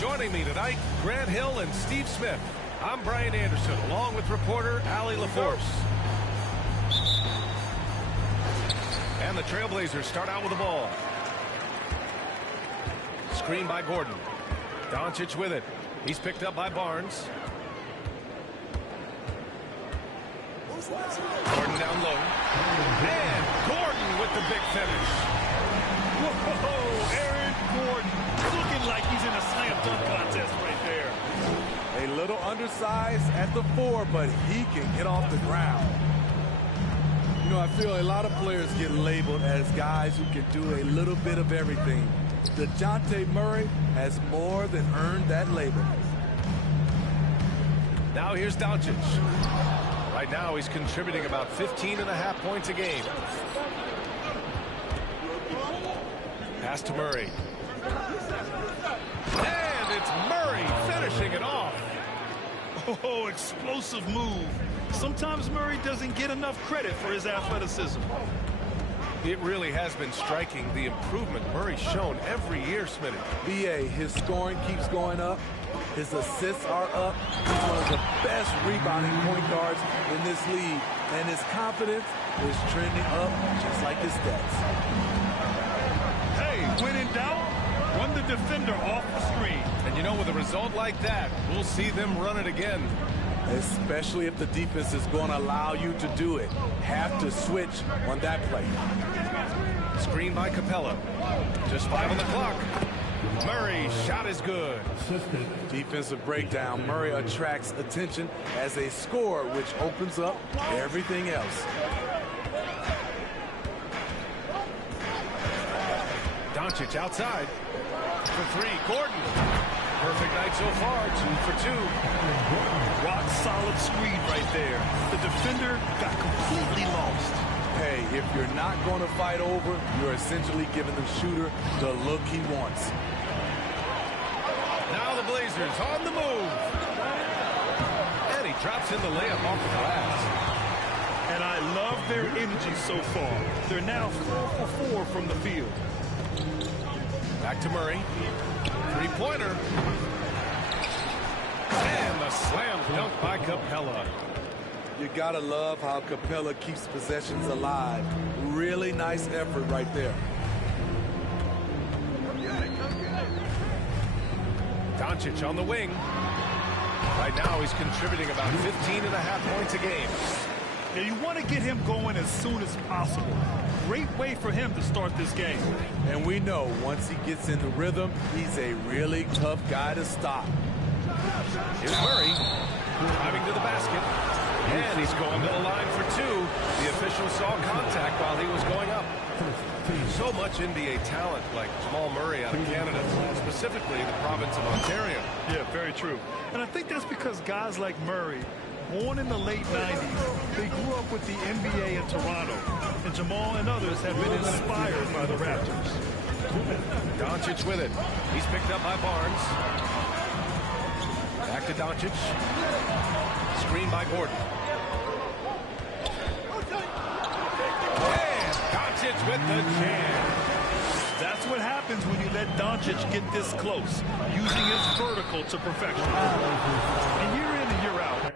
Joining me tonight, Grant Hill and Steve Smith. I'm Brian Anderson, along with reporter Allie LaForce. And the Trailblazers start out with the ball. Screen by Gordon. Doncic with it. He's picked up by Barnes. Gordon down low. And Gordon with the big finish. Whoa, Aaron Gordon looking like he's in a slam dunk contest right there. A little undersized at the 4, but he can get off the ground. You know, I feel a lot of players get labeled as guys who can do a little bit of everything. DeJounte Murray has more than earned that label. Now here's Doncic. Right now he's contributing about 15.5 points a game. Pass to Murray. And it's Murray finishing it off. Oh, explosive move. Sometimes Murray doesn't get enough credit for his athleticism. It really has been striking, the improvement Murray's shown every year, Smitty. BA, his scoring keeps going up. His assists are up. He's one of the best rebounding point guards in this league. And his confidence is trending up just like his stats. Hey, when in doubt, run the defender off the screen. And you know, with a result like that, we'll see them run it again. Especially if the defense is going to allow you to do it. Have to switch on that play. Screen by Capella. Just 5 on the clock. Murray's shot is good. Defensive breakdown. Murray attracts attention as a scorer, which opens up everything else. Doncic outside. For 3, Gordon. Perfect night so far, 2 for 2. Rock solid screen right there. The defender got completely lost. Hey, if you're not going to fight over, you're essentially giving the shooter the look he wants. Now the Blazers on the move. And he drops in the layup off the glass. And I love their energy so far. They're now 4 for 4 from the field. Back to Murray. Three-pointer. And the slam dunk by Capella. You gotta love how Capella keeps possessions alive. Really nice effort right there. Doncic on the wing. Right now he's contributing about 15.5 points a game. Now you want to get him going as soon as possible. Great way for him to start this game. And we know once he gets in the rhythm, he's a really tough guy to stop. Here's Murray driving to the basket. And he's going to the line for 2. The official saw contact while he was going up. So much NBA talent like Jamal Murray out of Canada, specifically the province of Ontario. Yeah, very true. And I think that's because guys like Murray, born in the late 90s, they grew up with the NBA in Toronto. And Jamal and others have been inspired by the Raptors. Doncic with it. He's picked up by Barnes. Back to Doncic. Screen by Gordon. And Doncic with the jam. That's what happens when you let Doncic get this close, using his vertical to perfection. And year in and year out,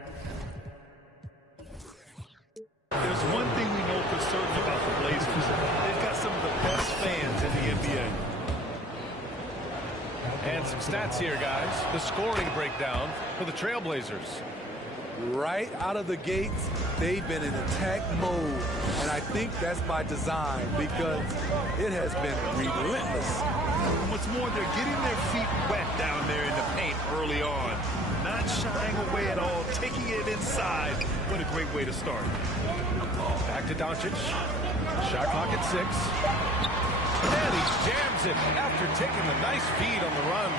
there's one thing we know for certain about the Blazers. They've got some of the best fans in the NBA. And some stats here, guys. The scoring breakdown for the Trailblazers. Right out of the gates, they've been in attack mode. And I think that's by design because it has been relentless. What's more, they're getting their feet wet down there in the paint early on. Not shying away at all, taking it inside. What a great way to start. Back to Doncic. Shot clock at 6. And he jams it after taking a nice feed on the run.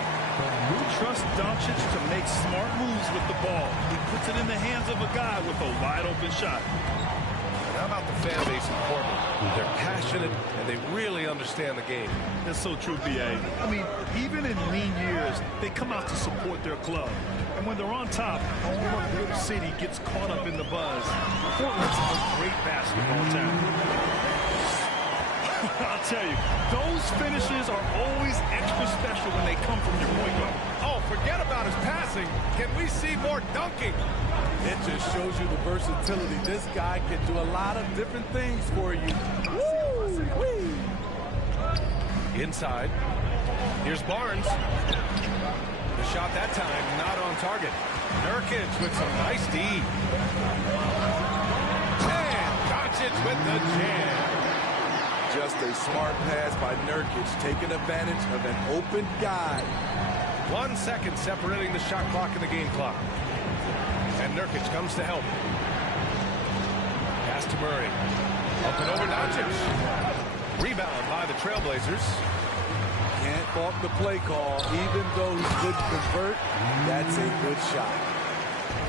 Trust Doncic to make smart moves with the ball. He puts it in the hands of a guy with a wide open shot. And how about the fan base in Portland? They're passionate and they really understand the game. That's so true, B.A. I mean, even in lean years, they come out to support their club. And when they're on top, all of Rip City gets caught up in the buzz. Portland's a great basketball town. I'll tell you, those finishes are always extra special when they come from your point guard. Oh, forget about his passing. Can we see more dunking? It just shows you the versatility. This guy can do a lot of different things for you. Woo! Inside. Here's Barnes. The shot that time, not on target. Nurkic with some nice D. And Doncic with the jam. Just a smart pass by Nurkic, taking advantage of an open guy. 1 second separating the shot clock and the game clock. And Nurkic comes to help. Pass to Murray. Up and over Doncic. Rebound by the Trailblazers. Can't fault the play call. Even though he couldn't convert, that's a good shot.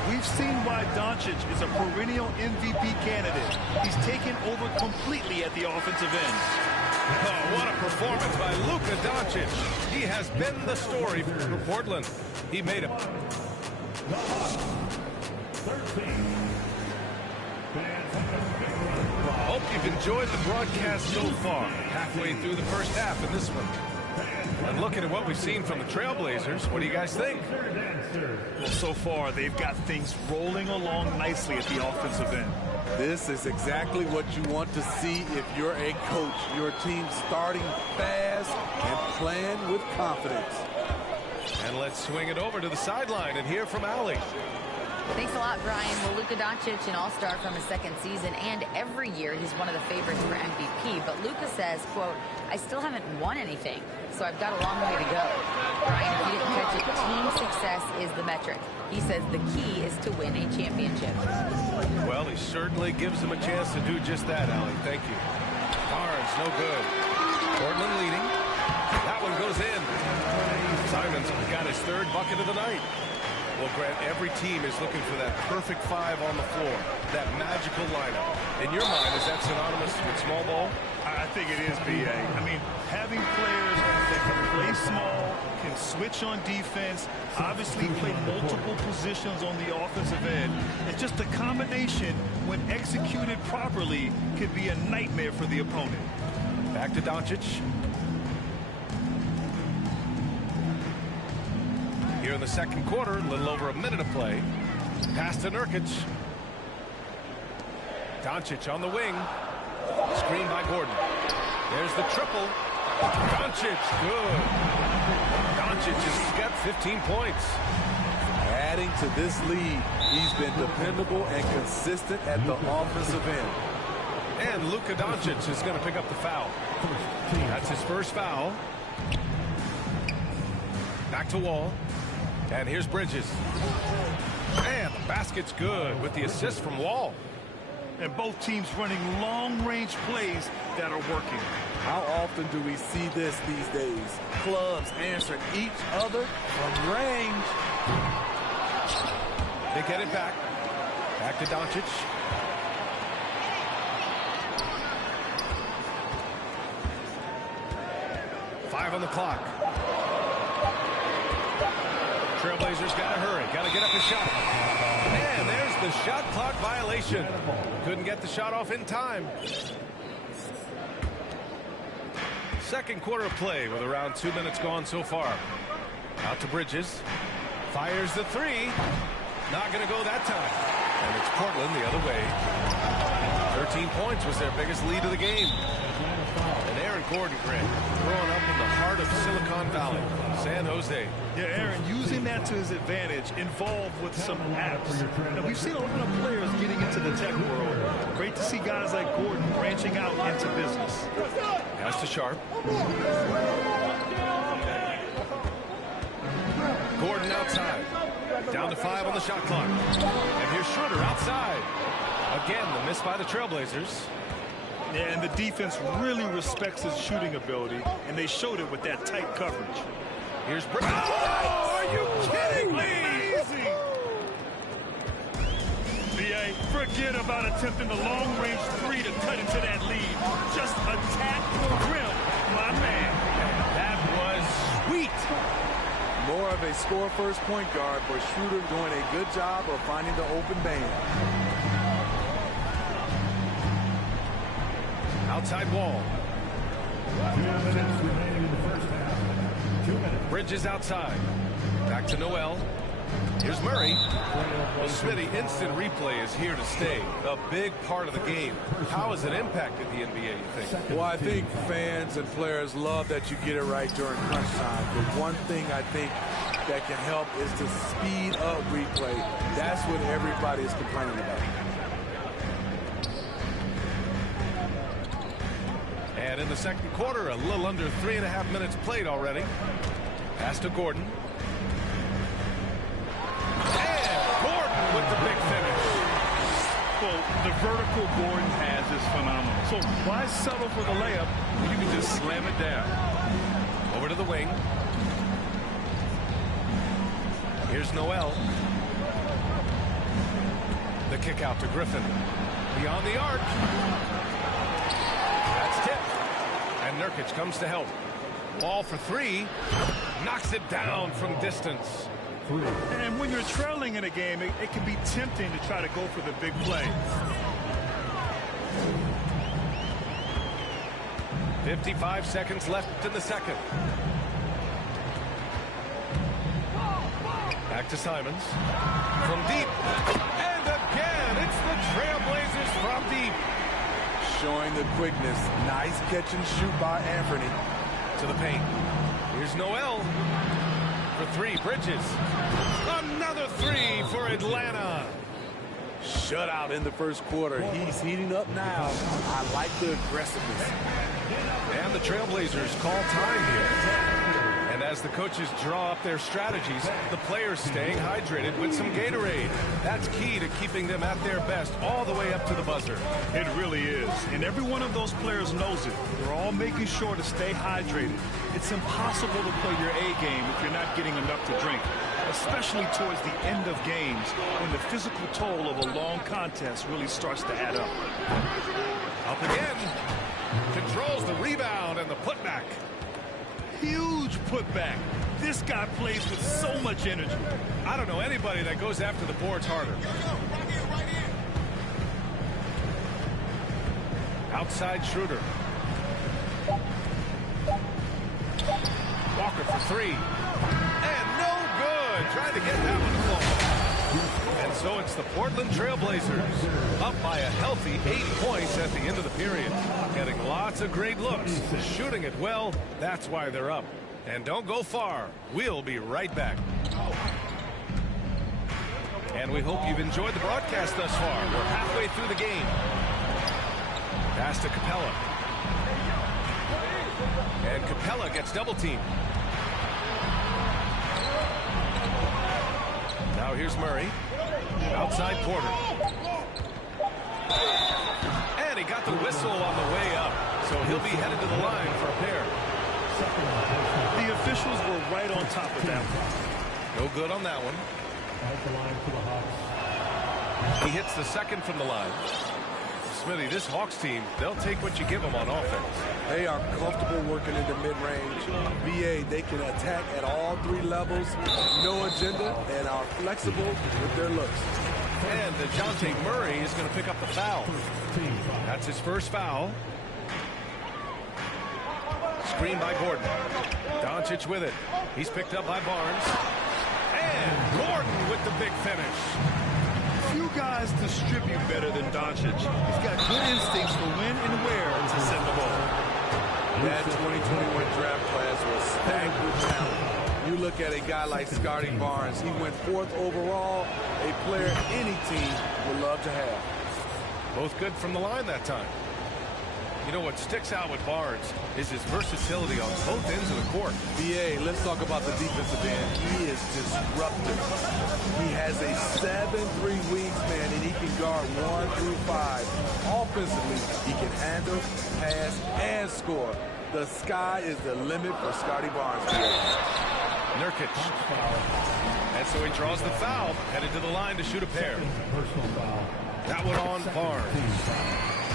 We've seen why Doncic is a perennial MVP candidate. He's taken over completely at the offensive end. Oh, what a performance by Luka Doncic. He has been the story for Portland. He made it. Hope you've enjoyed the broadcast so far. Halfway through the first half in this one. And looking at what we've seen from the Trailblazers, what do you guys think? Well, so far, they've got things rolling along nicely at the offensive end. This is exactly what you want to see if you're a coach. Your team starting fast and playing with confidence. And let's swing it over to the sideline and hear from Allie. Thanks a lot, Brian. Well, Luka Doncic, an all-star from his second season, and every year he's one of the favorites for MVP. But Luka says, quote, I still haven't won anything, so I've got a long way to go. Brian, if you didn't catch it, team success is the metric. He says the key is to win a championship. Well, he certainly gives him a chance to do just that, Allie. Thank you. Barnes, no good. Portland leading. That one goes in. Simons got his third bucket of the night. Well, Grant, every team is looking for that perfect five on the floor, that magical lineup. In your mind, is that synonymous with small ball? I think it is, B.A. I mean, having players that can play small, can switch on defense, obviously play multiple positions on the offensive end. It's just a combination, when executed properly, could be a nightmare for the opponent. Back to Doncic. Here in the second quarter, a little over a minute of play. Pass to Nurkic. Doncic on the wing. Screen by Gordon. There's the triple. Doncic, good. Doncic has got 15 points. Adding to this lead, he's been dependable and consistent at the offensive end. And Luka Doncic is going to pick up the foul. That's his first foul. Back to Wall. And here's Bridges. And the basket's good with the assist from Wall. And both teams running long-range plays that are working. How often do we see this these days? Clubs answering each other from range. They get it back. Back to Doncic. Five on the clock. Trailblazers got to hurry. Got to get up a shot. And there's the shot clock violation. Couldn't get the shot off in time. Second quarter of play with around 2 minutes gone so far. Out to Bridges. Fires the three. Not going to go that time. And it's Portland the other way. 13 points was their biggest lead of the game. And Aaron Gordon, Grant, growing up in the heart heart of Silicon Valley, San Jose. Yeah, Aaron, using that to his advantage, involved with some apps. Now, we've seen a lot of players getting into the tech world. Great to see guys like Gordon branching out into business. Pass to Sharp. Gordon outside. Down to 5 on the shot clock. And here's Schroeder outside. Again, the miss by the Trailblazers. Yeah, and the defense really respects his shooting ability, and they showed it with that tight coverage. Here's Bridges. Oh, are you kidding me? Amazing! B.A., forget about attempting the long-range three to cut into that lead. Just attack the rim, my man. That was sweet. More of a score-first point guard, but Schroeder doing a good job of finding the open man. Outside wall. 2 minutes remaining in the first half. 2 minutes. Bridges outside. Back to Noel. Here's Murray. Well, Smitty, instant replay is here to stay. A big part of the game. How has it impacted the NBA, you think? Well, I think fans and players love that you get it right during crunch time. But one thing I think that can help is to speed up replay. That's what everybody is complaining about. And in the second quarter, a little under 3.5 minutes played already. Pass to Gordon. And Gordon with the big finish. Well, the vertical Gordon has is phenomenal. So why settle for the layup when you can just slam it down? Over to the wing. Here's Noel. The kick out to Griffin. Beyond the arc. That's tipped. And Nurkic comes to help. Ball for 3. Knocks it down from distance. And when you're trailing in a game, it can be tempting to try to go for the big play. 55 seconds left in the second. Back to Simons. From deep. And again, it's the Trailblazers from deep. Showing the quickness. Nice catch and shoot by Anthony. To the paint. Here's Noel. For 3, Bridges. Another 3 for Atlanta. Shutout in the first quarter. He's heating up now. I like the aggressiveness. And the Trailblazers call time here. And as the coaches draw up their strategies, the players staying hydrated with some Gatorade. That's key to keeping them at their best all the way up to the buzzer. It really is. And every one of those players knows it. They're all making sure to stay hydrated. It's impossible to play your A game if you're not getting enough to drink, especially towards the end of games when the physical toll of a long contest really starts to add up. Up again. Controls the rebound and the putback. Huge putback. This guy plays with so much energy. I don't know anybody that goes after the boards harder. Outside Schroeder. Walker for 3. And no good. Trying to get that one to fall. And so it's the Portland Trailblazers up by a healthy 8 points at the end of the period. Getting lots of great looks. Shooting it well. That's why they're up. And don't go far. We'll be right back. And we hope you've enjoyed the broadcast thus far. We're halfway through the game. Pass to Capella. And Capella gets double teamed. Now here's Murray. Outside Porter. And he got the whistle on the way up. So he'll be headed to the line for a pair. The officials were right on top of that one. No good on that one. He hits the second from the line. Smitty, this Hawks team, they'll take what you give them on offense. They are comfortable working in the mid-range. BA, they can attack at all 3 levels, no agenda, and are flexible with their looks. And DeJounte Murray is going to pick up the foul. That's his first foul. Screen by Gordon. Doncic with it. He's picked up by Barnes. And Gordon with the big finish. Few guys distribute better than Doncic. He's got good instincts for when and where to send the ball. That 2021 draft class was packed with talent. You look at a guy like Scotty Barnes. He went 4th overall, a player any team would love to have. Both good from the line that time. You know what sticks out with Barnes is his versatility on both ends of the court. BA, let's talk about the defensive end. He is disruptive. He has a 7'3" wingspan, and he can guard 1 through 5. Offensively, he can handle, pass, and score. The sky is the limit for Scotty Barnes. Nurkic. And so he draws the foul, headed to the line to shoot a pair. Personal foul. That one on Barnes.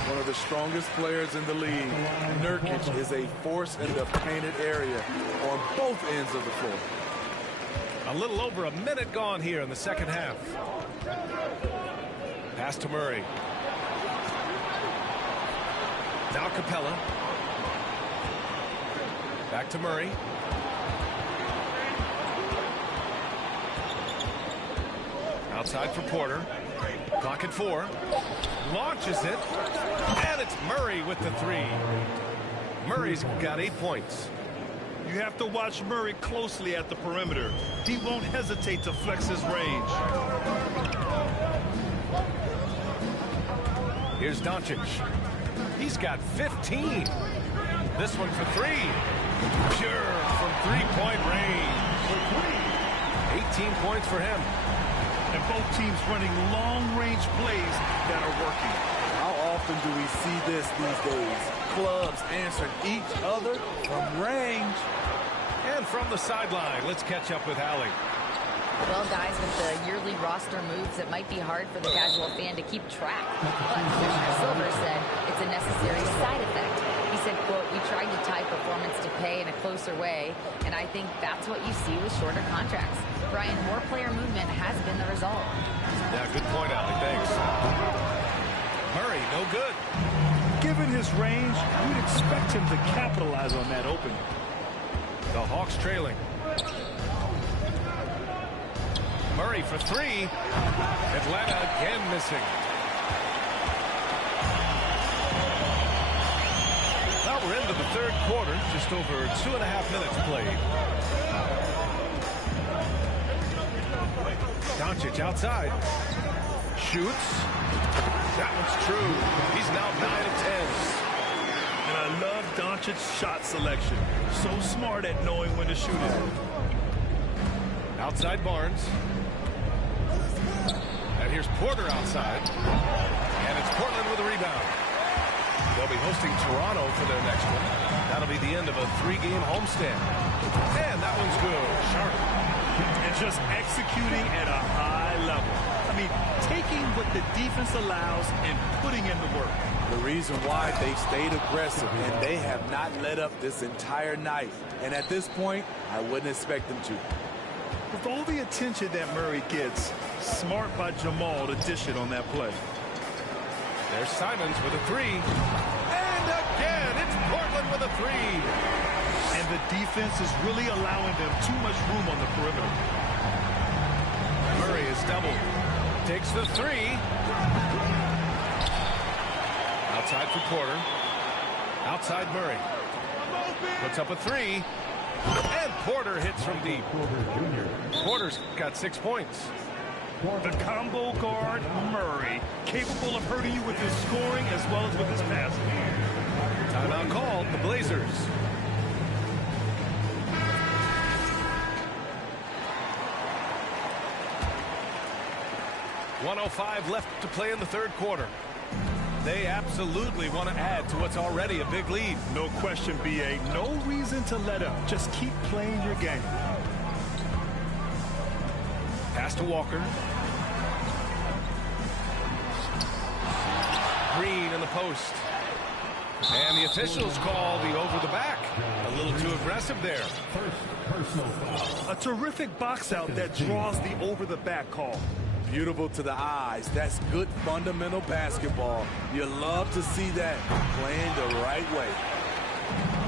One of the strongest players in the league. Nurkic is a force in the painted area on both ends of the floor. A little over a minute gone here in the second half. Pass to Murray. Now Capella. Back to Murray. Outside for Porter. Clock at 4. Launches it. And it's Murray with the 3. Murray's got 8 points. You have to watch Murray closely at the perimeter. He won't hesitate to flex his range. Here's Doncic. He's got 15. This one for 3. Pure from 3-point range. 18 points for him. And both teams running long-range plays that are working. How often do we see this these days? Clubs answering each other from range. And from the sideline, let's catch up with Allie. Well, guys, with the yearly roster moves, it might be hard for the casual fan to keep track. But Commissioner Silver said it's a necessary side effect. He said, quote, "We tried to tie performance to pay in a closer way, and I think that's what you see with shorter contracts." Brian, more player movement has been the result. Yeah, good point, Allie. Thanks. Murray, no good. Given his range, you'd expect him to capitalize on that opening. The Hawks trailing. Murray for 3. Atlanta again missing. Well, we're into the third quarter. Just over 2.5 minutes played. Doncic outside. Shoots. That one's true. He's now 9 of 10. And I love Doncic's shot selection. So smart at knowing when to shoot it. Outside Barnes. And here's Porter outside. And it's Portland with a rebound. They'll be hosting Toronto for their next one. That'll be the end of a 3-game homestand. And that one's good. Sharp. And just executing at a high level. I mean, taking what the defense allows and putting in the work. The reason why they've stayed aggressive, and they have not let up this entire night. And at this point, I wouldn't expect them to. With all the attention that Murray gets, smart by Jamal to dish it on that play. There's Simons with a 3. And again, it's Portland with a 3. And the defense is really allowing them too much room on the perimeter. Murray is doubled. Takes the 3. Outside for Porter. Outside Murray. Puts up a 3. And Porter hits from deep. Porter's got 6 points. The combo guard, Murray, capable of hurting you with his scoring as well as with his passing. Timeout called, the Blazers. .105 left to play in the third quarter. They absolutely want to add to what's already a big lead. No question, B.A. No reason to let up. Just keep playing your game. Pass to Walker. Green in the post. And the officials call the over the back. A little too aggressive there. Personal foul. A terrific box out that draws the over the back call. Beautiful to the eyes. That's good fundamental basketball. You love to see that playing the right way.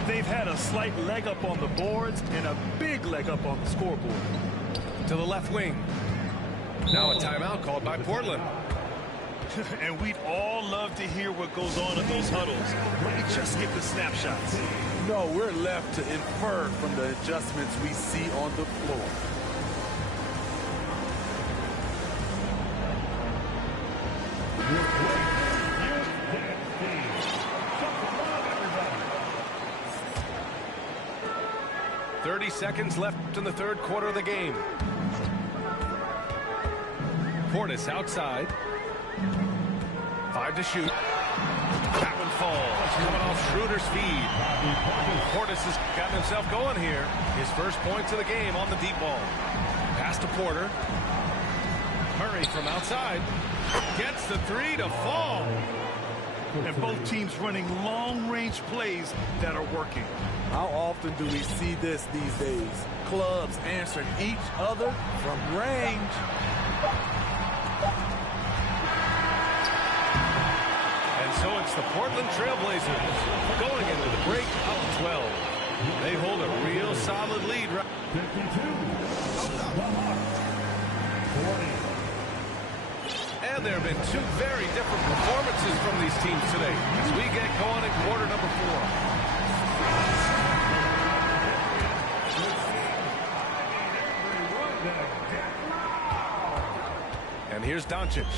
They've had a slight leg up on the boards and a big leg up on the scoreboard. To the left wing. Now a timeout called by Portland. And we'd all love to hear what goes on in those huddles. Let me just get the snapshots. No, we're left to infer from the adjustments we see on the floor. Your plate, Youth Dynasty. Come on, everybody. 30 seconds left in the third quarter of the game. Portis outside. 5 to shoot. That one falls. Coming off Schroeder's feed. Portis has gotten himself going here. His first points of the game on the deep ball. Pass to Porter. Murray from outside. Gets the 3 to fall. And both teams running long-range plays that are working. How often do we see this these days? Clubs answering each other from range. So it's the Portland Trailblazers going into the break up 12. They hold a real solid lead. 52. The Hawks. 40. And there have been two very different performances from these teams today as we get going in quarter number 4. And here's Doncic.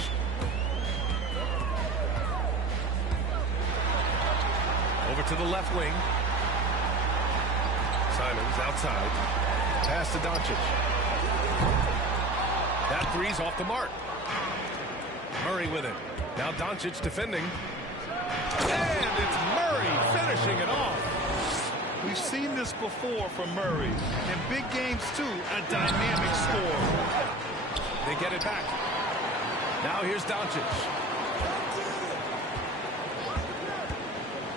Over to the left wing. Simons outside. Pass to Doncic. That three's off the mark. Murray with it. Now Doncic defending. And it's Murray finishing it off. We've seen this before from Murray. In big games, too, a dynamic score. They get it back. Now here's Doncic.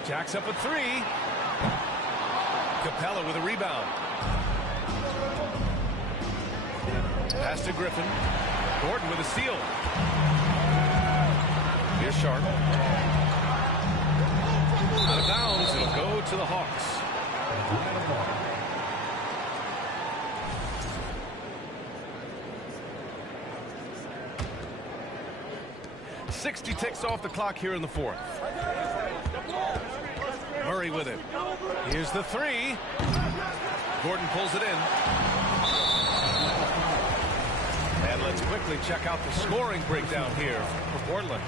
Jacks up a 3. Capella with a rebound. Pass to Griffin. Gordon with a steal. Here's Sharp. Out of bounds. It'll go to the Hawks. 60 ticks off the clock here in the fourth. Murray with it. Here's the 3. Gordon pulls it in. And let's quickly check out the scoring breakdown here for Portland.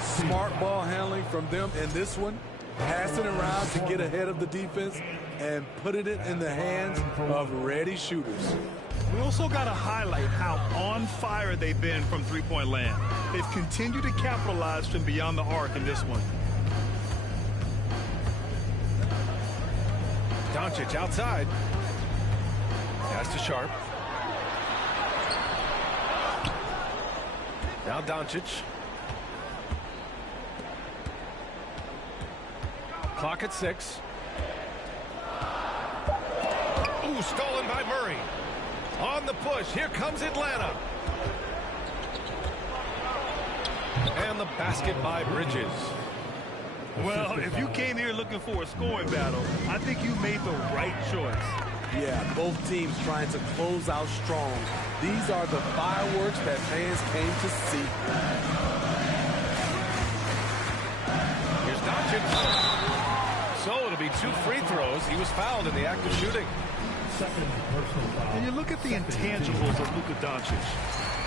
Smart ball handling from them in this one. Passing around to get ahead of the defense and putting it in the hands of ready shooters. We also got to highlight how on fire they've been from three-point land. They've continued to capitalize from beyond the arc in this one. Doncic outside. Pass to Sharp. Now Doncic. Clock at 6. Ooh, stolen by Murray. On the push, here comes Atlanta. And the basket by Bridges. Well, if you came here looking for a scoring battle, I think you made the right choice. Yeah, both teams trying to close out strong. These are the fireworks that fans came to see. Here's Doncic. So it'll be 2 free throws. He was fouled in the act of shooting. And you look at the intangibles of Luka Doncic.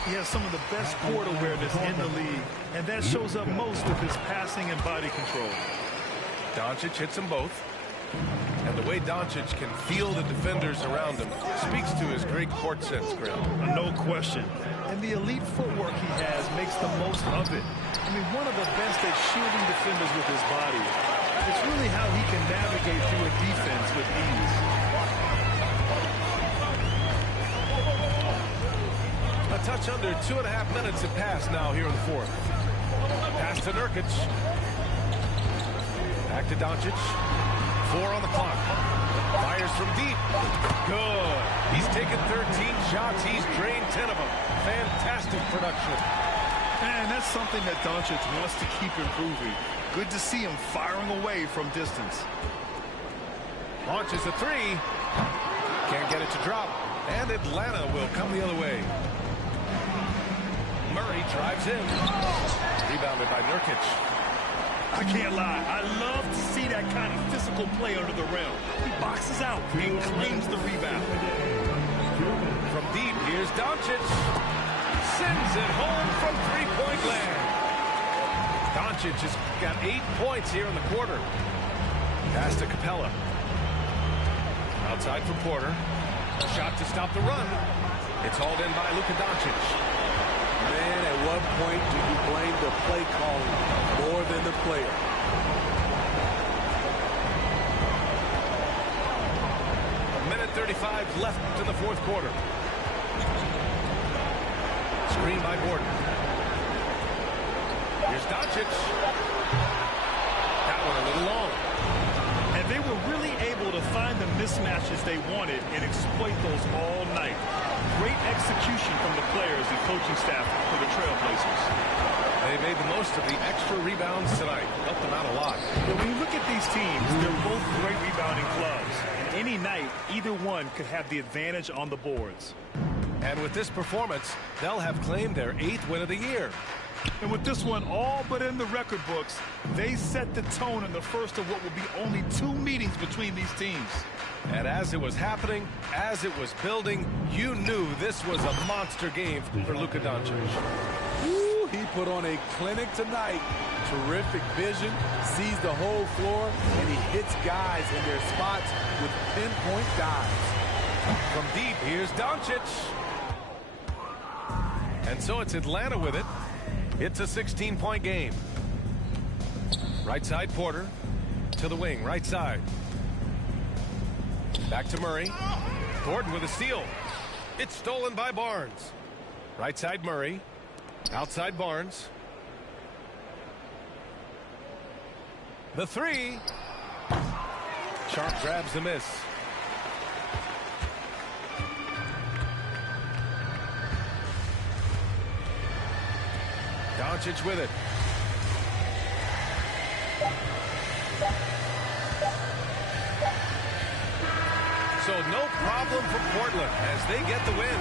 He has some of the best court awareness in the league, and that shows up most with his passing and body control. Doncic hits them both. And the way Doncic can feel the defenders around him speaks to his great court sense, Graham. No question. And the elite footwork he has makes the most of it. I mean, one of the best at shielding defenders with his body. It's really how he can navigate through a defense with ease. A touch under 2.5 minutes have passed now here in the fourth. Pass to Nurkic. Back to Doncic. 4 on the clock. Fires from deep. Good. He's taken 13 shots. He's drained 10 of them. Fantastic production. And that's something that Doncic wants to keep improving. Good to see him firing away from distance. Launches a 3. Can't get it to drop. And Atlanta will come the other way. Murray drives in. Rebounded by Nurkic. I can't lie. I love to see that kind of physical play under the rim. He boxes out and claims the rebound. From deep, here's Doncic. Sends it home from three-point land. Doncic has got 8 points here in the quarter. Pass to Capella. Outside for Porter. Shot to stop the run. It's hauled in by Luka Doncic. Man, at what point do you blame the play calling more than the player? A minute 35 left in the fourth quarter. Screen by Gordon. Here's Doncic. That one a little long. And they were really able to find the mismatches they wanted and exploit those all night. Great execution from the players and coaching staff for the Trailblazers. They made the most of the extra rebounds tonight. Helped them out a lot. But when you look at these teams, they're both great rebounding clubs. And any night, either one could have the advantage on the boards. And with this performance, they'll have claimed their 8th win of the year. And with this one all but in the record books, they set the tone in the first of what will be only 2 meetings between these teams. And as it was happening, as it was building, you knew this was a monster game for Luka Doncic. Ooh, he put on a clinic tonight. Terrific vision, sees the whole floor, and he hits guys in their spots with pinpoint dives. From deep, here's Doncic. And so it's Atlanta with it. It's a 16-point game. Right side, Porter. To the wing, right side. Back to Murray. Gordon with a steal. It's stolen by Barnes. Right side, Murray. Outside, Barnes. The three. Sharp grabs the miss. Doncic with it. So no problem for Portland as they get the win.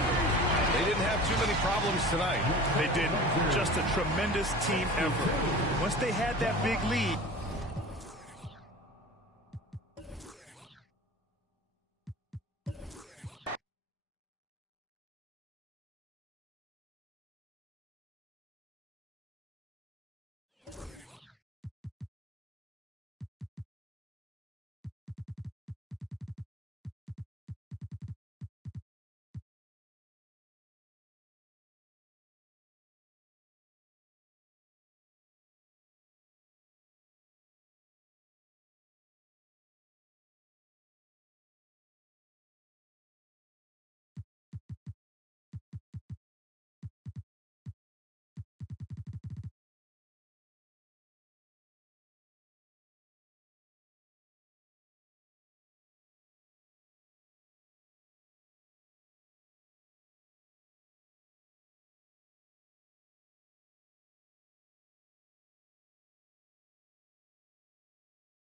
They didn't have too many problems tonight. They didn't. Just a tremendous team effort. Once they had that big lead,